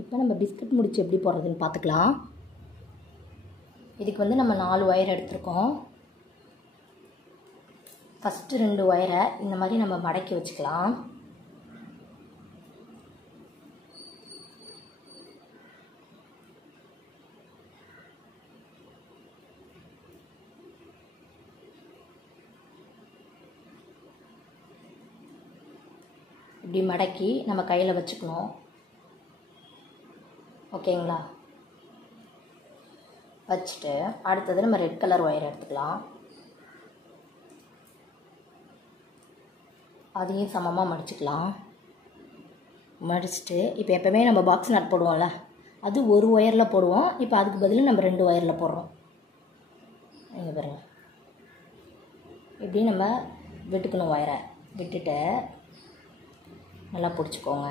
இப்போ நம்ம பிஸ்கட் முடிச்சு எப்படி போடுறதுன்னு பார்த்துக்கலாம். இதுக்கு வந்து நம்ம 4 ஒயர் எடுத்துருக்கோம். ஃபஸ்ட்டு 2 ஒயரை இந்த மாதிரி நம்ம மடக்கி வச்சுக்கலாம். இப்படி மடக்கி நம்ம கையில் வச்சுக்கணும். ஓகேங்களா? வச்சுட்டு அடுத்தது நம்ம ரெட் கலர் ஒயர் எடுத்துக்கலாம். அதையும் சமமாக மடிச்சுக்கலாம். மடிச்சுட்டு இப்போ எப்போவுமே நம்ம பாக்ஸ் நட் போடுவோம்ல, அது ஒரு ஒயரில் போடுவோம். இப்போ அதுக்கு பதில் நம்ம 2 ஒயரில் போடுறோம். இங்கே பாருங்க, இப்படி நம்ம விட்டுக்கணும். ஒயரை விட்டுட்டு நல்லா பிடிச்சிக்கோங்க.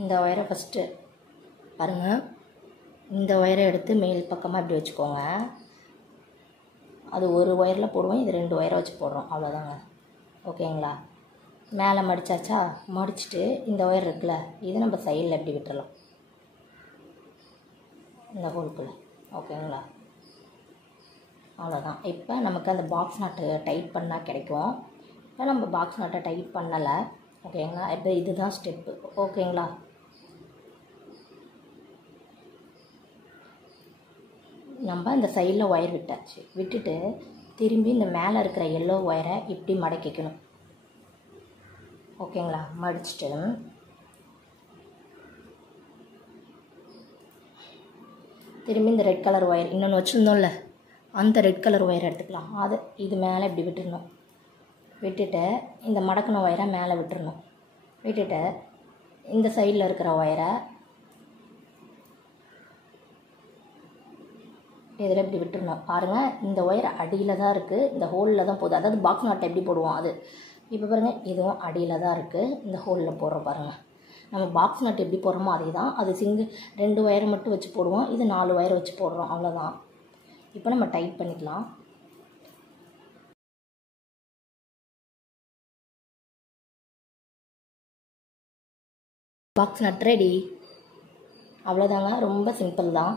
இந்த ஒயரை ஃபஸ்ட்டு பாருங்கள், இந்த ஒயரை எடுத்து மேல் பக்கமாக இப்படி வச்சுக்கோங்க. அது ஒரு ஒயரில் போடுவோம், இது 2 ஒயரை வச்சு போடுறோம், அவ்வளோதாங்க. ஓகேங்களா? மேலே மடித்தாச்சா? மடிச்சுட்டு இந்த ஒயர் இருக்குல்ல, இது நம்ம சைடில் இப்படி விட்டுறலாம், இந்த ஹோல்குள்ளே. ஓகேங்களா? அவ்வளோதான். இப்போ நமக்கு அந்த பாக்ஸ் நட்டு டைட் பண்ணால் கிடைக்கும். இப்போ நம்ம பாக்ஸ் நட்டை டைட் பண்ணலை. ஓகேங்களா? இப்போ இதுதான் ஸ்டெப்பு. ஓகேங்களா? நம்ம இந்த சைடில் ஒயர் விட்டாச்சு. விட்டுட்டு திரும்பி இந்த மேலே இருக்கிற எல்லோ ஒயரை இப்படி மடக்கிக்கணும். ஓகேங்களா? மடிச்சுட்டு திரும்பி இந்த ரெட் கலர் ஒயர் இன்னொன்று வச்சுருந்தோம்ல, அந்த ரெட் கலர் ஒயர் எடுத்துக்கலாம். அது இது மேலே இப்படி விட்டுடணும். விட்டுட்டு இந்த மடக்கின ஒயரை மேலே விட்டுறணும். விட்டுட்டு இந்த சைடில் இருக்கிற ஒயரை இதில் இப்படி விட்டுடணும். பாருங்கள், இந்த ஒயர் அடியில் தான் இருக்குது, இந்த ஹோலில் தான் போகுது. அதாவது பாக்ஸ் நாட்டை எப்படி போடுவோம் அது. இப்போ பாருங்கள், இதுவும் அடியில் தான் இருக்குது, இந்த ஹோலில் போடுறோம். பாருங்கள், நம்ம பாக்ஸ் நட்டு எப்படி போடுறோமோ அதே தான். அது 2 ஒயரை மட்டும் வச்சு போடுவோம், இது 4 ஒயரை வச்சு போடுறோம், அவ்வளோதான். இப்போ நம்ம டைட் பண்ணிக்கலாம். Box nut ready. அவ்வளோதாங்க, ரொம்ப சிம்பிள் தான்.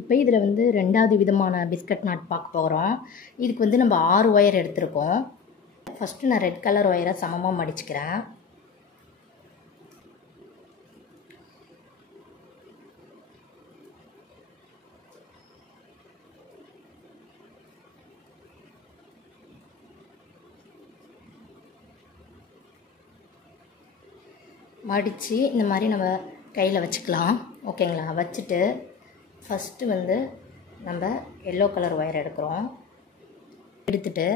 இப்போ இதில் வந்து 2வது விதமான பிஸ்கட் நாட் பார்க்க போகிறோம். இதுக்கு வந்து நம்ம 6 ஒயர் எடுத்திருக்கோம். ஃபஸ்ட்டு நான் ரெட் கலர் ஒயரை சமமாக மடிச்சுக்கிறேன். மடித்து இந்த மாதிரி நம்ம கையில் வச்சுக்கலாம். ஓகேங்களா? வச்சுட்டு ஃபஸ்ட்டு வந்து நம்ம எல்லோ கலர் ஒயர் எடுக்கிறோம். எடுத்துட்டு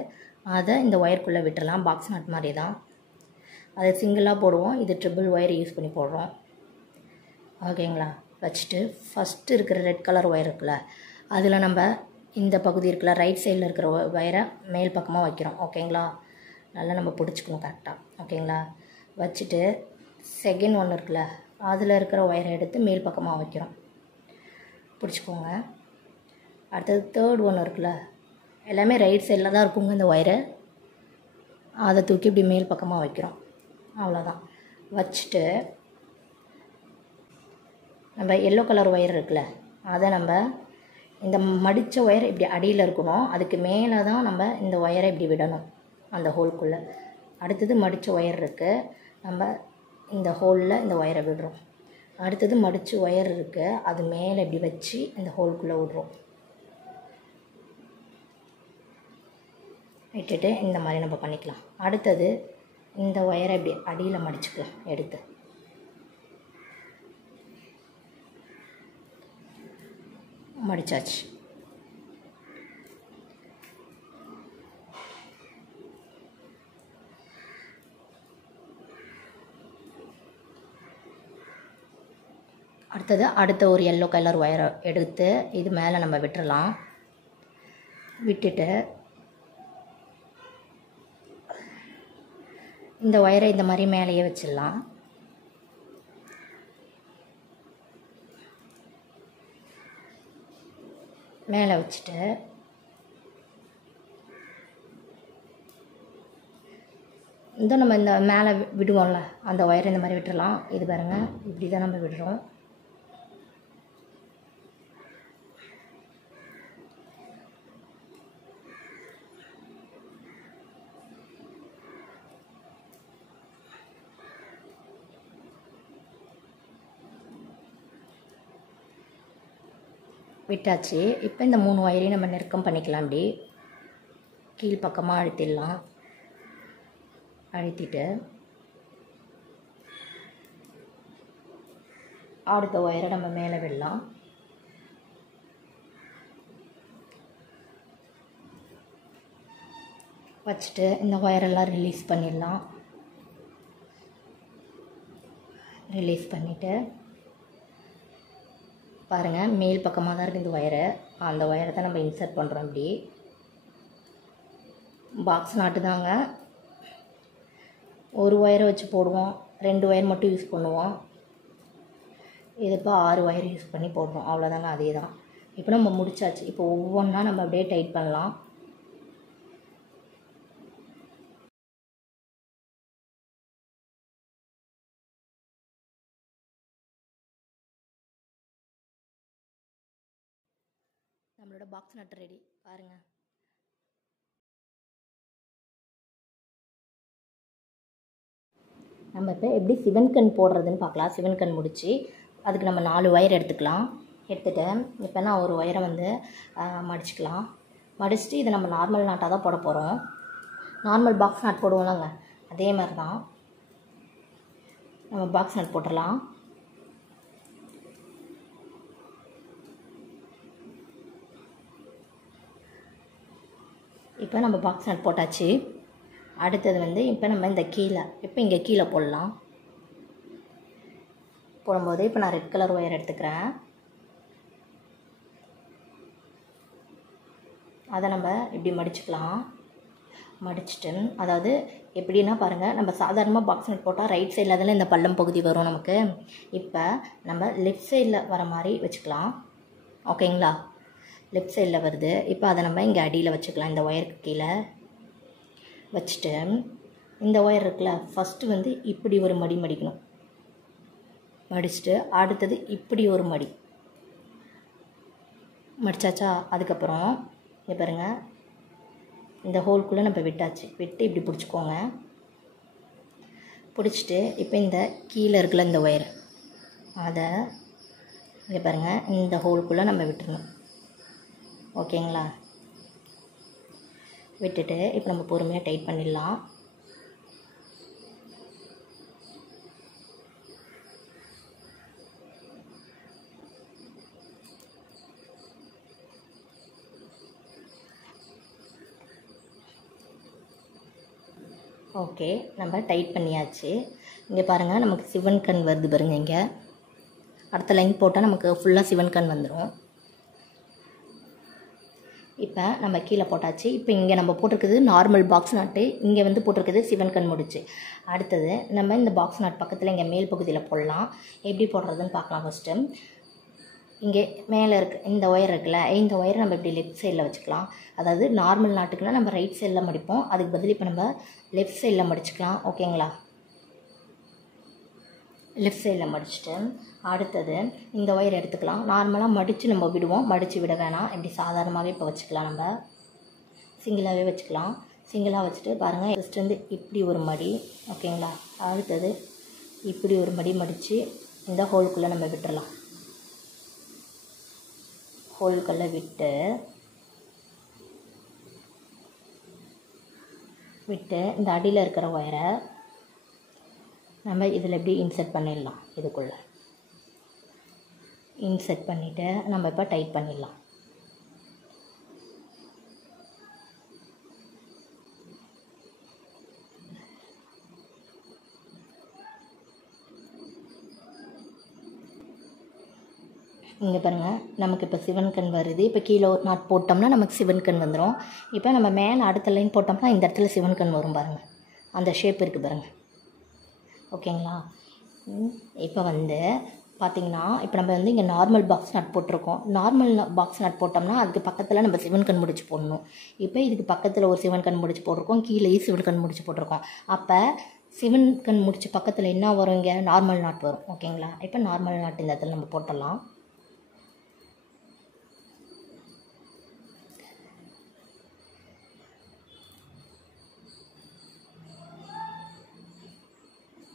அதை இந்த ஒயருக்குள்ளே விட்டுறலாம். பாக்ஸ் நட் மாதிரி தான், அதை சிங்கிளாக போடுவோம், இது ட்ரிபிள் ஒயர் யூஸ் பண்ணி போடுறோம். ஓகேங்களா? வச்சுட்டு ஃபஸ்ட்டு இருக்கிற ரெட் கலர் ஒயர் இருக்குல்ல, அதில் நம்ம இந்த பகுதி இருக்குல்ல, ரைட் சைடில் இருக்கிற ஒயரை மேல் பக்கமாக வைக்கிறோம். ஓகேங்களா? நல்லா நம்ம பிடிச்சிக்கணும் கரெக்டாக. ஓகேங்களா? வச்சுட்டு செகண்ட் ஒன்று இருக்குல்ல, அதில் இருக்கிற ஒயரை எடுத்து மேல் பக்கமாக வைக்கிறோம், பிடிச்சிக்கோங்க. அடுத்தது தேர்ட் ஒன்று இருக்குல்ல, எல்லாமே ரைட் சைடில் தான் இருக்குங்க இந்த ஒயரு, அதை தூக்கி இப்படி மேல் பக்கமாக வைக்கிறோம், அவ்வளோதான். வச்சுட்டு நம்ம எல்லோ கலர் ஒயர் இருக்குல்ல, அதை நம்ம இந்த மடித்த ஒயர் இப்படி அடியில் இருக்கணும், அதுக்கு மேலே தான் நம்ம இந்த ஒயரை இப்படி விடணும் அந்த ஹோல்குள்ளே. அடுத்தது மடித்த ஒயர் இருக்குது, நம்ம இந்த ஹோலில் இந்த ஒயரை விடுறோம். அடுத்தது மடித்து ஒயர் இருக்குது, அது மேலே இப்படி வச்சு இந்த ஹோல்குள்ளே விடுறோம். விட்டுட்டு இந்த மாதிரி நம்ம பண்ணிக்கலாம். அடுத்தது இந்த ஒயரை இப்படி அடியில் மடிச்சுக்கலாம். எடுத்து மடித்தாச்சு. அடுத்தது அடுத்த ஒரு எல்லோ கலர் ஒயரை எடுத்து இது மேலே நம்ம விட்டுறலாம். விட்டுட்டு இந்த ஒயரை இந்த மாதிரி மேலேயே வச்சிடலாம். மேலே வச்சுட்டு இந்த நம்ம இந்த மேலே விடுவோம்ல அந்த ஒயரை இந்த மாதிரி விட்டுறலாம். இது பாருங்கள், இப்படி தான் நம்ம விடுறோம். விட்டாச்சு. இப்போ இந்த 3 ஒயரையும் நம்ம நெருக்கம் பண்ணிக்கலாம். அப்படி கீழ் பக்கமாக அழுத்திடலாம். அழுத்திட்டு அடுத்த ஒயரை நம்ம மேலே விடலாம். வச்சுட்டு இந்த ஒயரெல்லாம் ரிலீஸ் பண்ணிடலாம். ரிலீஸ் பண்ணிவிட்டு பாருங்கள், மேல் பக்கமாக தான் இருக்குது இந்த ஒயரை. அந்த ஒயரை தான் நம்ம இன்சர்ட் பண்ணுறோம். இப்படி பாக்ஸ் நாட்டு தாங்க. ஒரு ஒயரை வச்சு போடுவோம், 2 ஒயர் மட்டும் யூஸ் பண்ணுவோம். இது இப்போ 6 ஒயர் யூஸ் பண்ணி போடுறோம். அவ்வளோதாங்க, அதே தான். இப்போ நம்ம முடிச்சாச்சு. இப்போ ஒவ்வொன்றா நம்ம அப்படியே டைட் பண்ணலாம். நம்மளோட பாக்ஸ் நட் ரெடி பாருங்கள். நம்ம இப்போ எப்படி சிவன் கண் போடுறதுன்னு பார்க்கலாம். சிவன் கண் முடித்து அதுக்கு நம்ம 4 ஒயர் எடுத்துக்கலாம். எடுத்துகிட்டு இப்போ நான் ஒரு ஒயரை வந்து மடிச்சுக்கலாம். மடிச்சுட்டு இதை நம்ம நார்மல் நாட்டாக தான் போட போகிறோம். நார்மல் பாக்ஸ் நாட் போடுவோம்லங்க, அதே மாதிரி தான் நம்ம பாக்ஸ் நாட் போட்டுடலாம். இப்போ நம்ம பாக்ஸ் நட் போட்டாச்சு. அடுத்தது வந்து இப்போ நம்ம இந்த கீழே இங்கே கீழே போடலாம். போடும்போது இப்போ நான் ரெட் கலர் ஒயர் எடுத்துக்கிறேன். அதை நம்ம இப்படி மடிச்சுக்கலாம். மடிச்சுட்டு அதாவது எப்படின்னா பாருங்கள், நம்ம சாதாரணமாக பாக்ஸ் நட் போட்டால் ரைட் சைடில் அதில் இந்த பள்ளம் பகுதி வரும் நமக்கு. இப்போ நம்ம லெஃப்ட் சைடில் வர மாதிரி வச்சுக்கலாம். ஓகேங்களா? லெஃப்ட் சைடில் வருது. இப்போ அதை நம்ம இங்கே அடியில் வச்சுக்கலாம். இந்த ஒயருக்கு கீழே வச்சுட்டு இந்த ஒயர் இருக்குல்ல, ஃபஸ்ட்டு வந்து இப்படி ஒரு மடி மடிக்கணும். மடிச்சுட்டு அடுத்தது இப்படி ஒரு மடி மடிச்சாச்சா. அதுக்கப்புறம் இங்கே பாருங்கள், இந்த ஹோல்குள்ளே நம்ம விட்டாச்சு. விட்டு இப்படி பிடிச்சிக்கோங்க. பிடிச்சிட்டு இப்போ இந்த கீழே இருக்குல்ல இந்த ஒயர், அதை இங்கே பாருங்கள், இந்த ஹோல்குள்ளே நம்ம விட்டுறணும். ஓகேங்களா? விட்டுட்டு இப்போ நம்ம பொறுமையாக டைட் பண்ணிடலாம். ஓகே, நம்ம டைட் பண்ணியாச்சு. இங்கே பாருங்கள், நமக்கு சிவன் கண் வருது பாருங்கள். இங்கே அடுத்த லைன் போட்டால் நமக்கு ஃபுல்லாக சிவன் கண் வந்துடும். இப்போ நம்ம கீழே போட்டாச்சு. இப்போ இங்கே நம்ம போட்டிருக்குது நார்மல் பாக்ஸ் நாட்டு, இங்கே வந்து போட்டிருக்குது சிவன் கண் முடிச்சு. அடுத்தது நம்ம இந்த பாக்ஸ் நாட் பக்கத்தில் இங்கே மேல் பகுதியில் போடலாம். எப்படி போடுறதுன்னு பார்க்கலாம். ஃபஸ்ட்டு இங்கே மேலே இந்த ஒயர் இருக்குல்ல, இந்த ஒயரை நம்ம இப்படி லெஃப்ட் சைடில் வச்சுக்கலாம். அதாவது நார்மல் நாட்டுக்குன்னா நம்ம ரைட் சைடில் மடிப்போம். அதுக்கு பதில் இப்போ நம்ம லெஃப்ட் சைடில் மடிச்சுக்கலாம். ஓகேங்களா? லெஃப்ட் சைடில் மடிச்சுட்டு அடுத்தது இந்த ஒயர் எடுத்துக்கலாம். நார்மலாக மடித்து நம்ம விடுவோம். மடித்து விட வேணாம், இப்படி சாதாரணமாகவே இப்போ வச்சுக்கலாம். நம்ம சிங்கிளாகவே வச்சுக்கலாம். சிங்கிளாக வச்சுட்டு பாருங்கள், ஃபஸ்ட்டு வந்து இப்படி ஒரு மடி. ஓகேங்களா? அடுத்தது இப்படி ஒரு மடி மடித்து இந்த ஹோல்குள்ளே நம்ம விட்டுடலாம். ஹோல்குள்ளே விட்டு இந்த அடியில் இருக்கிற ஒயரை நம்ம இதில் எப்படி இன்சர்ட் பண்ணிடலாம். இதுக்குள்ளே இன்சர்ட் பண்ணிவிட்டு நம்ம இப்போ டைட் பண்ணிடலாம். இங்கே பாருங்கள், நமக்கு இப்போ சிவன் கண் வருது. இப்போ கீழே ஒரு நாட் போட்டோம்னா நமக்கு சிவன் கண் வந்துடும். இப்போ நம்ம மேலே அடுத்த லைன் போட்டோம்னா இந்த இடத்துல சிவன் கண் வரும் பாருங்கள். அந்த ஷேப் இருக்குது பாருங்கள். ஓகேங்களா? இப்போ வந்து பார்த்தீங்கன்னா இப்போ நம்ம வந்து இங்கே நார்மல் பாக்ஸ் நட் போட்டிருக்கோம். நார்மல் பாக்ஸ் நட் போட்டோம்னா அதுக்கு பக்கத்தில் நம்ம சிவன் கண் முடிச்சு போடணும். இப்போ இதுக்கு பக்கத்தில் ஒரு சிவன் கண் முடிச்சு போட்டிருக்கோம், கீழேயும் சிவன் கண் முடிச்சு போட்டிருக்கோம். அப்போ சிவன் கண் முடிச்சு பக்கத்தில் என்ன வரும், இங்கே நார்மல் நாட் வரும். ஓகேங்களா? இப்போ நார்மல் நாட் இந்த இடத்துல நம்ம போட்டுடலாம்.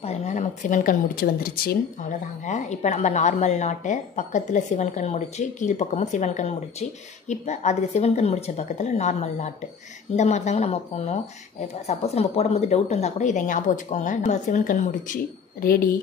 பாருங்கள், நமக்கு சிவன் கண் முடிச்சு வந்துருச்சு. அவ்வளோதாங்க. இப்போ நம்ம நார்மல் நாட்டு பக்கத்தில் சிவன் கண் முடிச்சு, கீழ் பக்கமும் சிவன் கண் முடிச்சு, இப்போ அதுக்கு சிவன் கண் முடித்த பக்கத்தில் நார்மல் நாட்டு. இந்த மாதிரி தாங்க நம்ம போடணும். இப்போ சப்போஸ் நம்ம போடும்போது டவுட் வந்தால் கூட இதை ஞாபகம் வச்சுக்கோங்க. நம்ம சிவன் கண் முடிச்சு ரெடி.